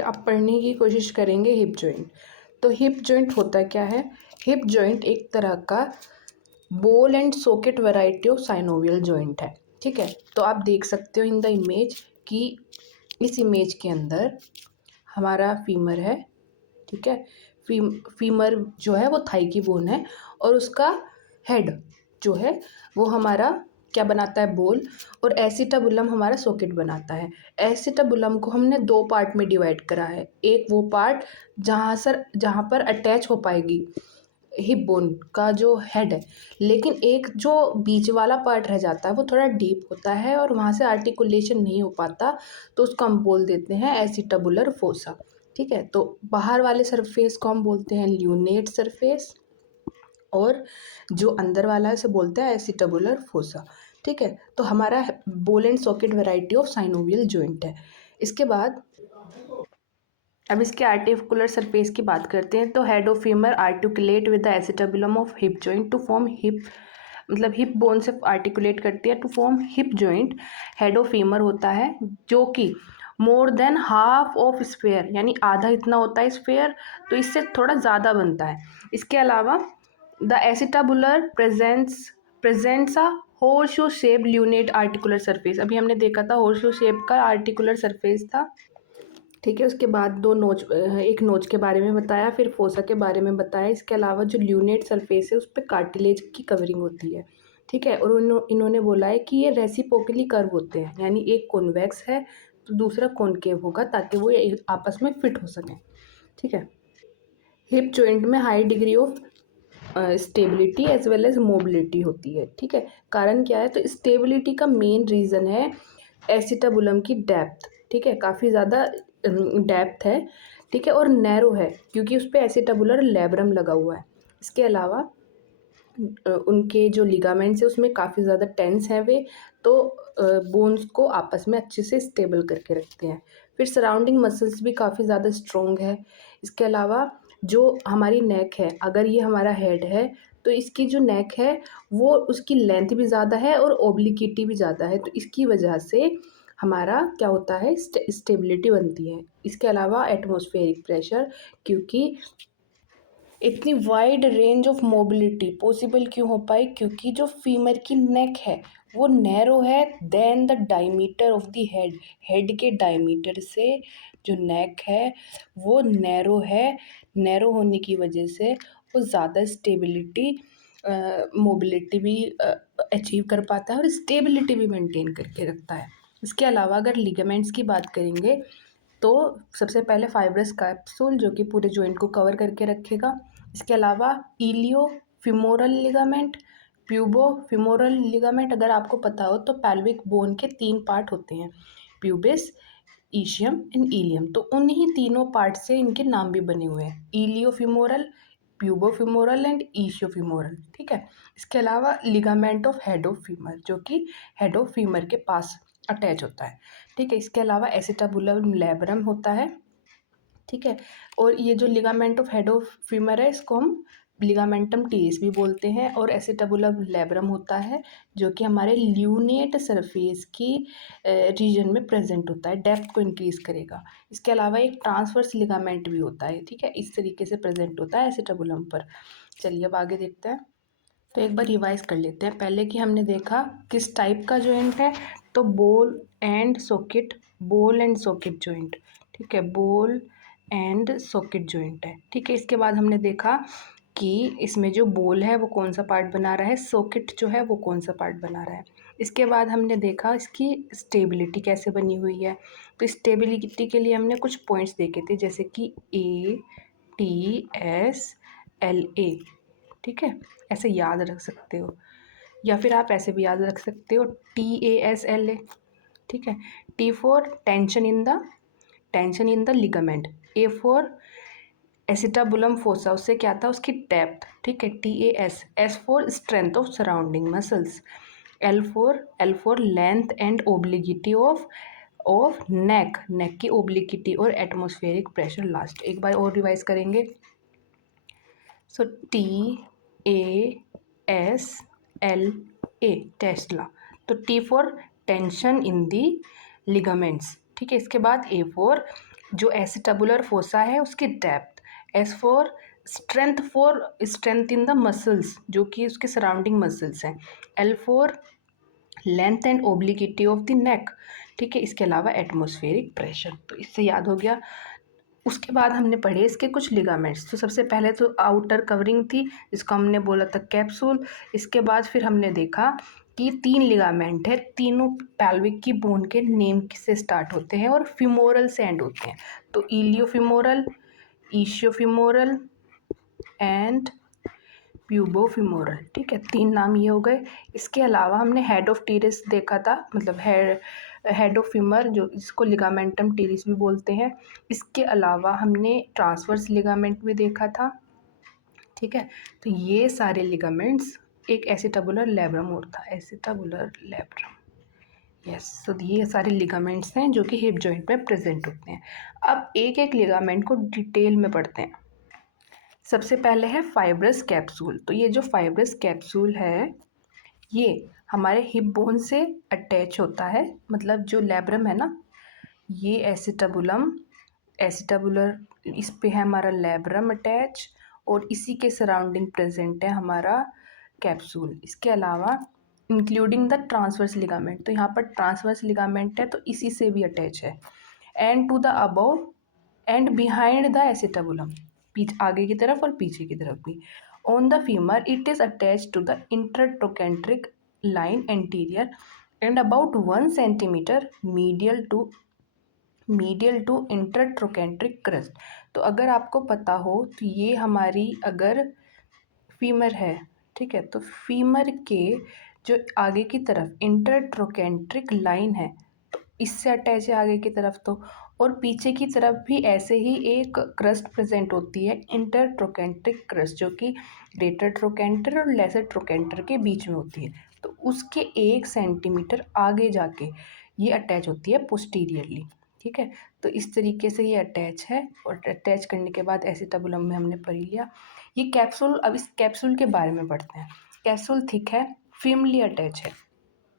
अब पढ़ने की कोशिश करेंगे हिप जॉइंट। तो हिप जॉइंट होता क्या है? हिप जॉइंट एक तरह का ball and socket variety of synovial joint है। ठीक है, तो आप देख सकते हो इन द इमेज कि इस इमेज के अंदर हमारा फीमर है। ठीक है, फीमर जो है वो थाई की बोन है और उसका हेड जो है वो हमारा क्या बनाता है? बोल। और एसिटाबुलम हमारा सॉकेट बनाता है। एसिटाबुलम को हमने दो पार्ट में डिवाइड करा है। एक वो पार्ट जहाँ पर अटैच हो पाएगी हिप बोन का जो हेड है, लेकिन एक जो बीच वाला पार्ट रह जाता है वो थोड़ा डीप होता है और वहाँ से आर्टिकुलेशन नहीं हो पाता, तो उसको हम बोल देते हैं एसिटाबुलर फोसा। ठीक है, तो बाहर वाले सरफेस को हम बोलते हैं ल्यूनेट सरफेस और जो अंदर वाला है उसे बोलते हैं एसिटाबुलर फोसा। ठीक है, तो हमारा बोल and socket variety of synovial joint है। इसके बाद अब इसके आर्टिकुलर सरफेस की बात करते हैं। तो head of femur articulate with the acetabulum of hip joint to form hip, मतलब हिप बोन से आर्टिकुलेट करती है to form hip joint. Head of femur होता है जो कि more than half of sphere, यानी आधा इतना होता है स्फेयर, तो इससे थोड़ा ज़्यादा बनता है। इसके अलावा the acetabular presents a horseshoe shape lunate articular surface. अभी हमने देखा था होर्सशू शेप का आर्टिकुलर सरफेस था। ठीक है, उसके बाद दो नोच, एक नोच के बारे में बताया, फिर फोसा के बारे में बताया। इसके अलावा जो ल्यूनेट सरफेस है उस पर कार्टिलेज की कवरिंग होती है। ठीक है, और इन्होंने बोला है कि ये रेसिप्रोकली कर्व होते हैं, यानी एक कॉन्वेक्स है तो दूसरा कॉनकेव होगा ताकि वो आपस में फिट हो सकें। ठीक है, हिप जॉइंट में high degree of stability as well as mobility होती है। ठीक है, कारण क्या है? तो स्टेबिलिटी का मेन रीज़न है एसिटाबुलम की डेप्थ। ठीक है, काफ़ी ज़्यादा डेप्थ है। ठीक है, और नैरो है क्योंकि उस पर एसिटाबुलर लेब्रम लगा हुआ है। इसके अलावा उनके जो लिगामेंट्स है उसमें काफ़ी ज़्यादा टेंस हैं वे, तो बोन्स को आपस में अच्छे से स्टेबल करके रखते हैं। फिर सराउंडिंग मसल्स भी काफ़ी ज़्यादा स्ट्रॉन्ग है। इसके अलावा जो हमारी नेक है, अगर ये हमारा हेड है तो इसकी जो नेक है वो उसकी लेंथ भी ज़्यादा है और ओब्लिक्विटी भी ज़्यादा है, तो इसकी वजह से हमारा क्या होता है? स्टेबिलिटी बनती है। इसके अलावा एटमॉस्फेरिक प्रेशर, क्योंकि इतनी wide range of mobility possible क्यों हो पाई? क्योंकि जो फीमर की नेक है वो नैरो है then the diameter of the head. Head के डायमीटर से जो नेक है वो नैरो है। नैरो होने की वजह से वो ज़्यादा स्टेबिलिटी, मोबिलिटी भी अचीव कर पाता है और स्टेबिलिटी भी मेंटेन करके रखता है। इसके अलावा अगर लिगामेंट्स की बात करेंगे तो सबसे पहले फाइब्रस कैप्सूल जो कि पूरे जॉइंट को कवर करके रखेगा। इसके अलावा इलियो फिमोरल लिगामेंट, प्यूबो फिमोरल लिगामेंट। अगर आपको पता हो तो पेल्विक बोन के 3 पार्ट होते हैं, प्यूबिस, ईशियम एंड इलियम। तो उन्हीं तीनों पार्ट से इनके नाम भी बने हुए हैं, इलियो फिमोरल, प्यूबो फिमोरल एंड ईशियो फिमोरल। ठीक है, इसके अलावा ligament of head of femur जो कि हेड ऑफ फीमर के पास अटैच होता है। ठीक है, इसके अलावा एसिटाबुलम लेब्रम होता है। ठीक है, और ये जो ligament of head of femur है इसको हम लिगामेंटम टीएस भी बोलते हैं, और एसिटाबुलम लेब्रम होता है जो कि हमारे ल्यूनेट सरफेस की रीजन में प्रेजेंट होता है, डेप्थ को इंक्रीज करेगा। इसके अलावा एक ट्रांसवर्स लिगामेंट भी होता है। ठीक है, इस तरीके से प्रेजेंट होता है एसिटाबुलम पर। चलिए अब आगे देखते हैं। तो एक बार रिवाइज कर लेते हैं। पहले कि हमने देखा किस टाइप का जॉइंट है, तो ball and socket, ball and socket joint. ठीक है, बॉल एंड सॉकेट जॉइंट है। ठीक है, इसके बाद हमने देखा कि इसमें जो बॉल है वो कौन सा पार्ट बना रहा है, सॉकेट जो है वो कौन सा पार्ट बना रहा है। इसके बाद हमने देखा इसकी स्टेबिलिटी कैसे बनी हुई है। तो स्टेबिलिटी के लिए हमने कुछ पॉइंट्स देखे थे, जैसे कि ATSLA। ठीक है, ऐसे याद रख सकते हो, या फिर आप ऐसे भी याद रख सकते हो TASLA। ठीक है, T for tension in the ligament, A for acetabulum fossa, उससे क्या था? उसकी डेप्थ। ठीक है, TAS, S for strength of surrounding muscles, L for length and obliquity of neck की ओब्लिगिटी और एटमॉस्फेरिक प्रेशर लास्ट। एक बार और रिवाइज करेंगे। So TASLA, Tesla. तो T for tension in the ligaments. ठीक है, इसके बाद A फॉर जो एसिटाबुलर फोसा है उसकी depth, S for strength in the muscles जो कि उसके सराउंडिंग मसल्स हैं, L for length and obliquity of the neck, ठीक है। इसके अलावा एटमॉस्फेरिक प्रेशर, तो इससे याद हो गया। उसके बाद हमने पढ़े इसके कुछ लिगामेंट्स। तो सबसे पहले तो आउटर कवरिंग थी जिसको हमने बोला था कैप्सूल। इसके बाद फिर हमने देखा कि 3 लिगामेंट है, तीनों पैल्विक की बोन के नेम से स्टार्ट होते हैं और फिमोरल से एंड होते हैं। तो इलियोफिमोरल, इशियोफिमोरल एंड प्यूबोफिमोरल, ठीक है। 3 नाम ये हो गए। इसके अलावा हमने हेड ऑफ टीरिस देखा था, मतलब हेड ऑफ फीमर जो इसको लिगामेंटम टीरिस भी बोलते हैं। इसके अलावा हमने ट्रांसवर्स लिगामेंट भी देखा था, ठीक है। तो ये सारे लिगामेंट्स एक एसिटाबुलर लैब्रम और था, एसिटाबुलर लैब्रम, यस। तो ये सारे लिगामेंट्स हैं जो कि हिप जॉइंट में प्रेजेंट होते हैं। अब एक एक लिगामेंट को डिटेल में पढ़ते हैं। सबसे पहले है फाइब्रस कैप्सूल। तो ये जो फाइब्रस कैप्सूल है ये हमारे हिप बोन से अटैच होता है, मतलब जो लैब्रम है ना, ये एसिटाबुलर इस पे है हमारा लैब्रम अटैच और इसी के सराउंडिंग प्रेजेंट है हमारा कैप्सूल। इसके अलावा इंक्लूडिंग द ट्रांसवर्स लिगामेंट, तो यहाँ पर ट्रांसवर्स लिगामेंट है तो इसी से भी अटैच है। And to the above and behind the acetabulum, आगे की तरफ और पीछे की तरफ भी। On the femur it is attach to the intertrochanteric line anterior and about 1 centimetre medial to intertrochanteric crest. तो अगर आपको पता हो तो ये हमारी अगर फीमर है, ठीक है, तो फीमर के जो आगे की तरफ इंटरट्रोकेंट्रिक लाइन है तो इससे अटैच है आगे की तरफ, तो और पीछे की तरफ भी ऐसे ही एक क्रस्ट प्रेजेंट होती है इंटरट्रोकेंट्रिक क्रस्ट जो कि ग्रेटर ट्रोकेंटर और लेसर ट्रोकेंटर के बीच में होती है। तो उसके 1 सेंटीमीटर आगे जाके ये अटैच होती है पोस्टीरियरली, ठीक है। तो इस तरीके से ये अटैच है और अटैच करने के बाद एसिटाबुलम में हमने पढ़ लिया ये कैप्सूल। अब इस कैप्सूल के बारे में पढ़ते हैं। कैप्सूल थिक है, फर्मली अटैच है,